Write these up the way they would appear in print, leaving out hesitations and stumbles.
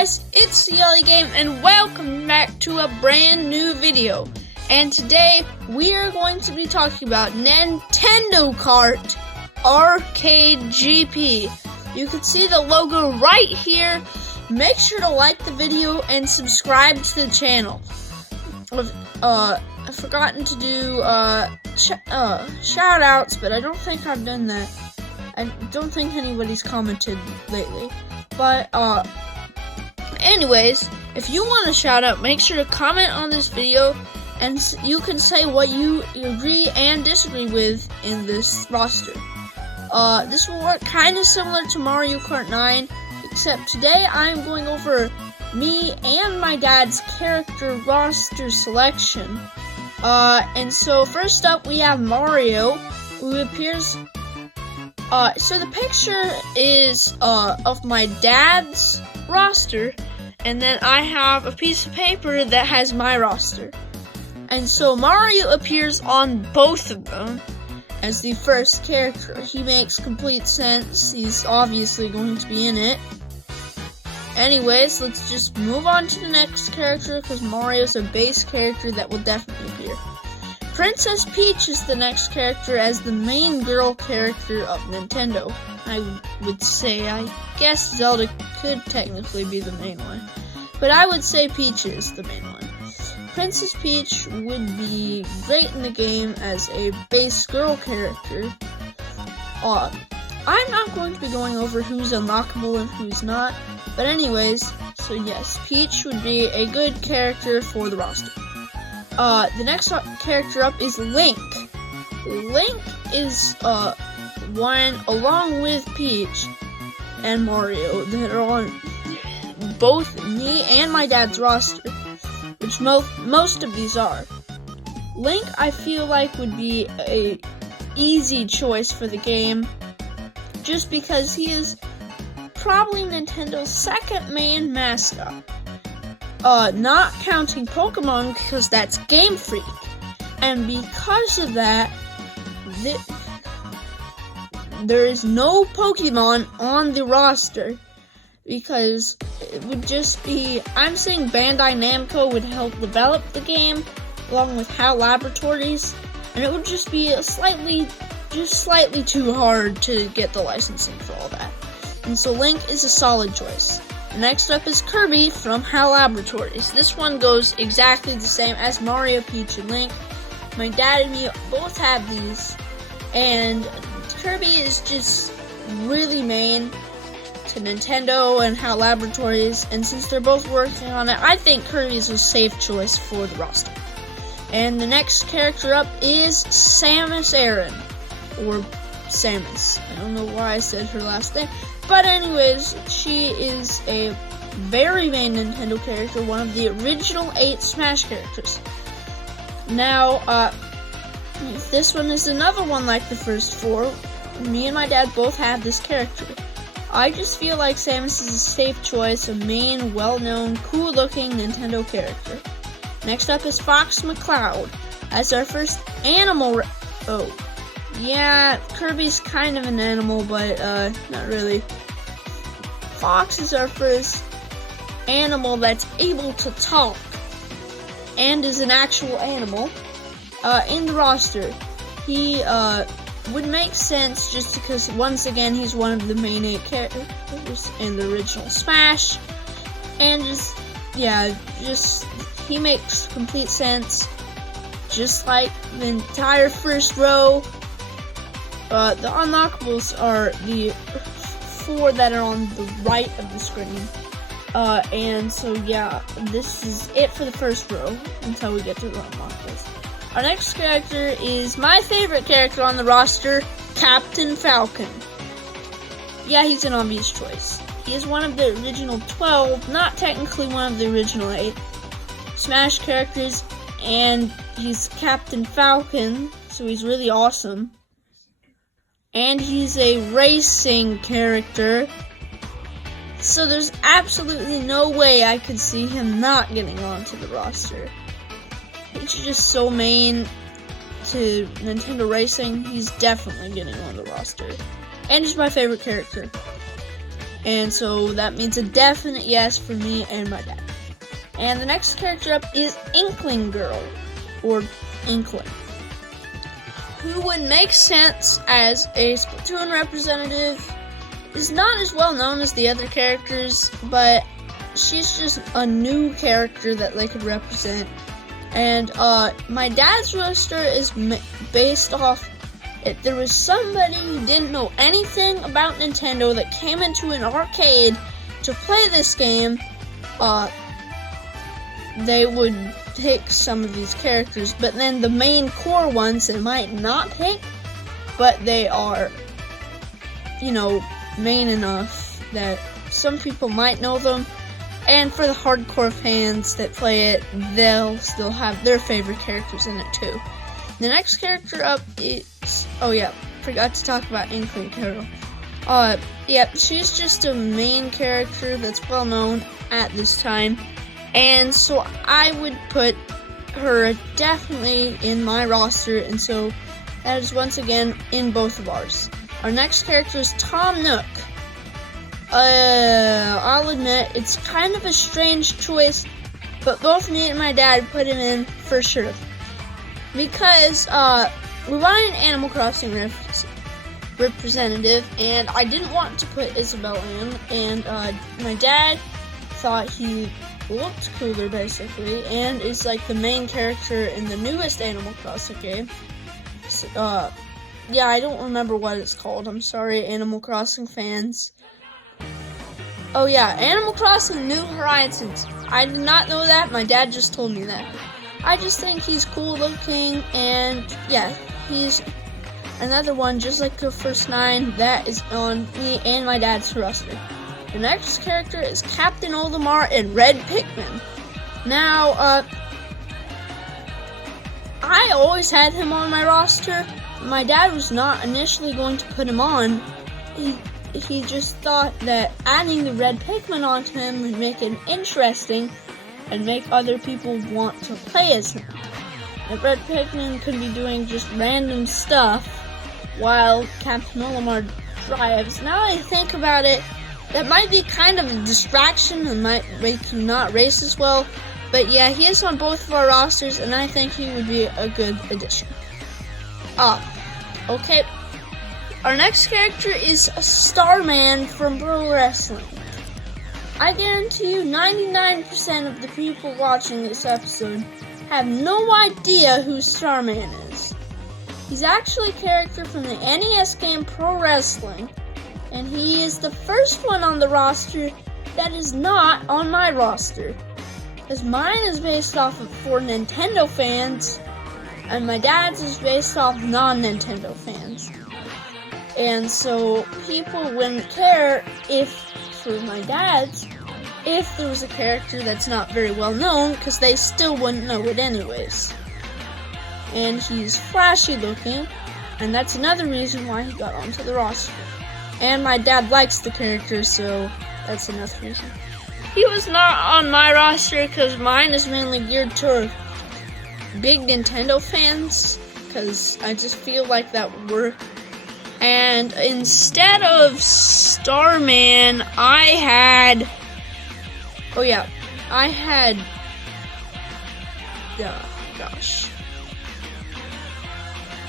guys, it's the Yelly Game and welcome back to a brand new video. And today we are going to be talking about Nintendo Kart Arcade GP. You can see the logo right here. Make sure to like the video and subscribe to the channel. I've forgotten to do shout outs, but I don't think I've done that. I don't think anybody's commented lately. But anyways, if you want a shout out, make sure to comment on this video and you can say what you agree and disagree with in this roster. This will work kind of similar to Mario Kart 9, except today I'm going over me and my dad's character roster selection. And so first up we have Mario, who appears. So the picture is of my dad's roster, and then I have a piece of paper that has my roster. And so Mario appears on both of them as the first character. He makes complete sense. He's obviously going to be in it. Anyways, let's just move on to the next character because Mario's a base character that will definitely appear. Princess Peach is the next character as the main girl character of Nintendo. I would say, I guess Zelda could technically be the main one, but I would say Peach is the main one. Princess Peach would be great in the game as a base girl character. I'm not going to be going over who's unlockable and who's not, but anyways, so yes, Peach would be a good character for the roster. The next character up is Link. Link is one along with Peach and Mario that are on both me and my dad's roster, which most of these are. Link, I feel like, would be a easy choice for the game, just because he is probably Nintendo's second main mascot. Not counting Pokemon because that's Game Freak. And because of that, there is no Pokemon on the roster because it would just be, I'm saying Bandai Namco would help develop the game along with HAL Laboratories, and it would just be slightly too hard to get the licensing for all that. And so Link is a solid choice. Next up is Kirby from HAL Laboratories. This one goes exactly the same as Mario, Peach, and Link. My dad and me both have these, and Kirby is just really main to Nintendo and HAL Laboratories, and since they're both working on it, I think Kirby is a safe choice for the roster. And the next character up is Samus Aran, or Samus. I don't know why I said her last name. But anyways, she is a very main Nintendo character, one of the original 8 Smash characters. Now, this one is another one like the first 4. Me and my dad both have this character. I just feel like Samus is a safe choice, a main, well-known, cool-looking Nintendo character. Next up is Fox McCloud as our first animal. Yeah, Kirby's kind of an animal, but not really. Fox is our first animal that's able to talk and is an actual animal in the roster. He would make sense just because, once again, he's one of the main 8 characters in the original Smash, and he makes complete sense, just like the entire first row. The unlockables are the 4 that are on the right of the screen. And so yeah, this is it for the first row until we get to the unlockables. Our next character is my favorite character on the roster, Captain Falcon. Yeah, he's an obvious choice. He is one of the original 12, not technically one of the original 8 Smash characters, and he's Captain Falcon, so he's really awesome. And he's a racing character, so there's absolutely no way I could see him not getting onto the roster. He's just so main to Nintendo Racing, he's definitely getting on the roster. And he's my favorite character. And so that means a definite yes for me and my dad. And the next character up is Inkling Girl, or Inkling, who would make sense as a Splatoon representative. Is not as well known as the other characters, but she's just a new character that they could represent. And my dad's roster is based off, if there was somebody who didn't know anything about Nintendo that came into an arcade to play this game, they would pick some of these characters. But then the main core ones they might not pick, but they are, main enough that some people might know them. And for the hardcore fans that play it, they'll still have their favorite characters in it too. The next character up is, forgot to talk about Inkling Carol. She's just a main character that's well known at this time. And so I would put her definitely in my roster, and so that is once again in both of ours. Our next character is Tom Nook. I'll admit, it's kind of a strange choice, but both me and my dad put him in for sure. Because, we wanted an Animal Crossing representative, and I didn't want to put Isabelle in, and, my dad thought he looked cooler, basically, and is, like, the main character in the newest Animal Crossing game. So, I don't remember what it's called. I'm sorry, Animal Crossing fans. Oh yeah, Animal Crossing New Horizons. I did not know that, my dad just told me that. I just think he's cool looking, and yeah, he's another one just like the first 9 that is on me and my dad's roster. The next character is Captain Olimar in Red Pikmin. Now, I always had him on my roster. My dad was not initially going to put him on. He just thought that adding the Red Pikmin onto him would make it interesting and make other people want to play as him. The Red Pikmin could be doing just random stuff while Captain Olimar drives. Now that I think about it, that might be kind of a distraction and might make him not race as well. But yeah, he is on both of our rosters, and I think he would be a good addition. Okay. Our next character is Starman from Pro Wrestling. I guarantee you 99% of the people watching this episode have no idea who Starman is. He's actually a character from the NES game Pro Wrestling, and he is the first one on the roster that is not on my roster, as mine is based off of for Nintendo fans, and my dad's is based off non-Nintendo fans. And so people wouldn't care if, for my dad's, if there was a character that's not very well known, because they still wouldn't know it anyways. And he's flashy looking, and that's another reason why he got onto the roster. And my dad likes the character, so that's another reason. He was not on my roster because mine is mainly geared toward big Nintendo fans, because I just feel like that would work. And instead of Starman, I had...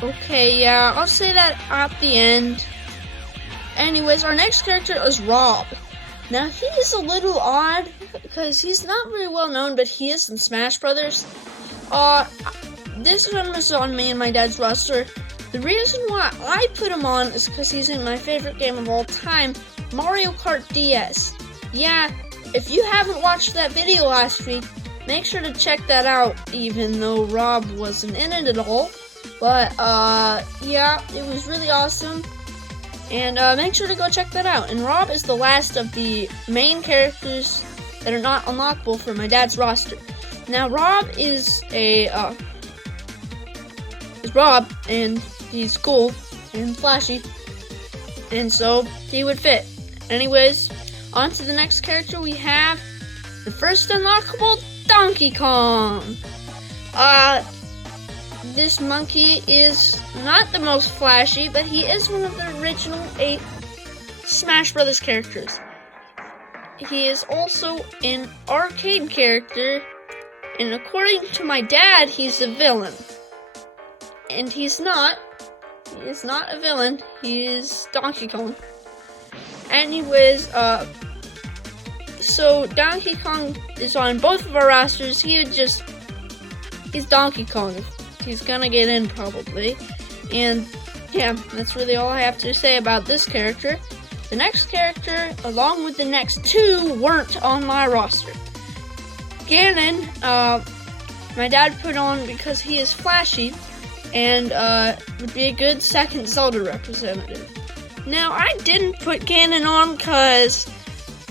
Okay, yeah, I'll say that at the end. Anyways, our next character is Rob. Now, he's a little odd, because he's not very well known, but he is in Smash Brothers. This one was on me and my dad's roster. The reason why I put him on is because he's in my favorite game of all time, Mario Kart DS. Yeah, if you haven't watched that video last week, make sure to check that out, even though Rob wasn't in it at all. But, yeah, it was really awesome. And, make sure to go check that out. And Rob is the last of the main characters that are not unlockable for my dad's roster. Now, Rob is Rob, and he's cool and flashy, and so he would fit. Anyways, on to the next character. We have the first unlockable, Donkey Kong. This monkey is not the most flashy, but he is one of the original 8 Smash Brothers characters. he is also an arcade character, and according to my dad, he's a villain. And he's not. He is not a villain. He is Donkey Kong. Anyways, so Donkey Kong is on both of our rosters. He's Donkey Kong. He's gonna get in probably. And yeah, that's really all I have to say about this character. The next character, along with the next two, weren't on my roster. Ganon, my dad put on because he is flashy and would be a good second Zelda representative. Now, I didn't put Ganon on because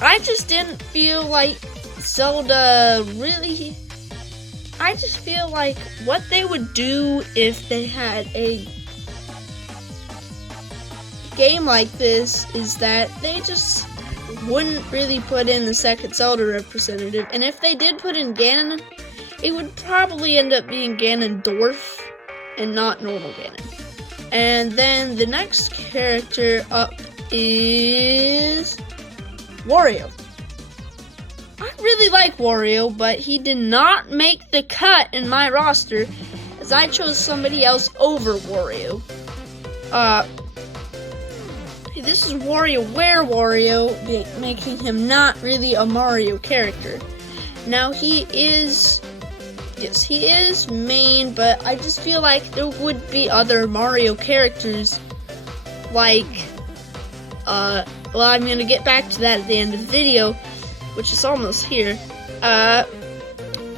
I just didn't feel like Zelda really... I just feel like what they would do if they had a game like this is that they just wouldn't really put in the second Zelda representative. And if they did put in Ganon, it would probably end up being Ganondorf and not normal Ganon. And then the next character up is Wario. I really like Wario, but he did not make the cut in my roster as I chose somebody else over Wario. This is WarioWare Wario, making him not really a Mario character. Now he is main, but I just feel like there would be other Mario characters, like, well, I'm gonna get back to that at the end of the video, which is almost here.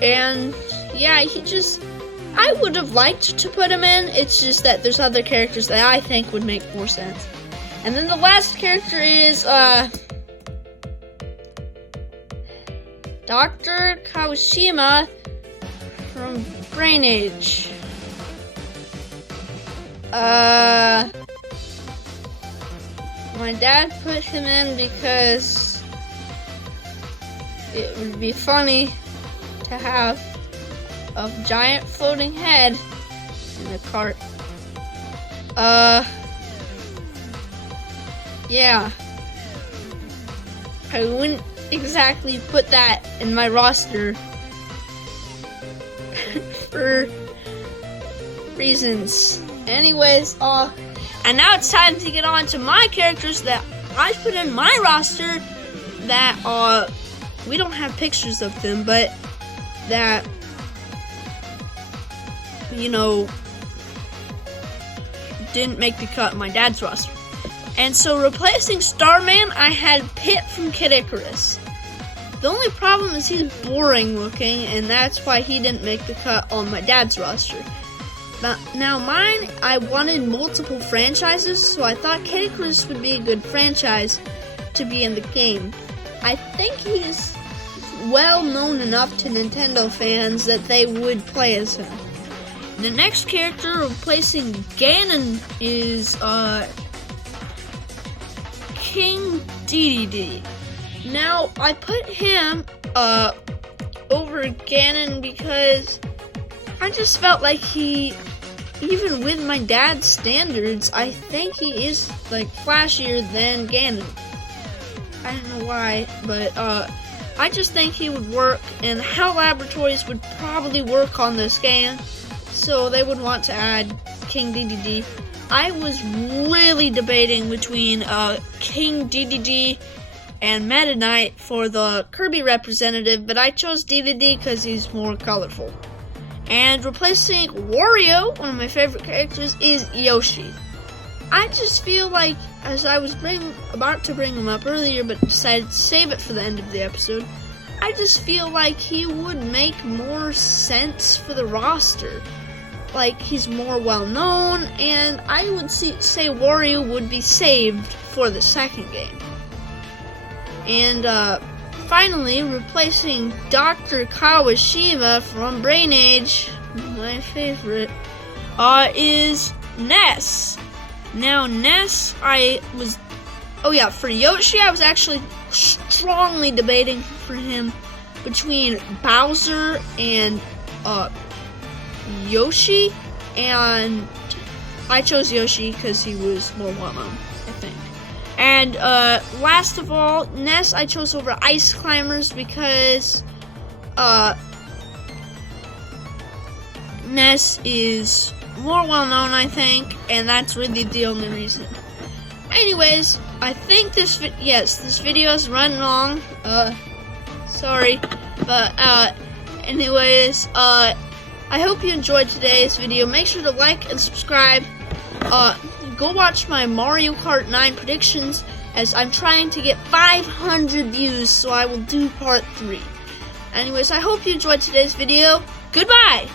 And yeah, I would have liked to put him in. It's just that there's other characters that I think would make more sense. And then the last character is Dr. Kawashima from Brain Age. My dad put him in because it would be funny to have a giant floating head in the cart. Yeah. I wouldn't exactly put that in my roster for reasons. Anyways, and now it's time to get on to my characters that I put in my roster that we don't have pictures of them, but that, you know, didn't make the cut in my dad's roster. And so replacing Starman, I had Pit from Kid Icarus. The only problem is he's boring looking, and that's why he didn't make the cut on my dad's roster. Now mine, I wanted multiple franchises, so I thought Kid Icarus would be a good franchise to be in the game. I think he is well known enough to Nintendo fans that they would play as him. The next character replacing Ganon is King Dedede. Now, I put him over Ganon because I just felt like he, even with my dad's standards, I think he is like flashier than Ganon. I don't know why, but I just think he would work, and HAL Laboratories would probably work on this game, so they would want to add King Dedede. I was really debating between King Dedede and Meta Knight for the Kirby representative, but I chose Dedede because he's more colorful. And replacing Wario, one of my favorite characters, is Yoshi. I just feel like, as I was about to bring him up earlier, but decided to save it for the end of the episode, I just feel like he would make more sense for the roster. Like, he's more well-known, and I would say Wario would be saved for the second game. And, finally, replacing Dr. Kawashima from Brain Age, my favorite, is Ness. Now, Ness, for Yoshi, I was actually strongly debating for him between Bowser and, Yoshi, and I chose Yoshi because he was more well-known, I think. And last of all, Ness I chose over Ice Climbers because Ness is more well known, I think, and that's really the only reason. Anyways, I think this video is running long. Sorry, but anyways, I hope you enjoyed today's video. Make sure to like and subscribe. Go watch my Mario Kart 9 predictions, as I'm trying to get 500 views, so I will do part 3. Anyways, I hope you enjoyed today's video. Goodbye!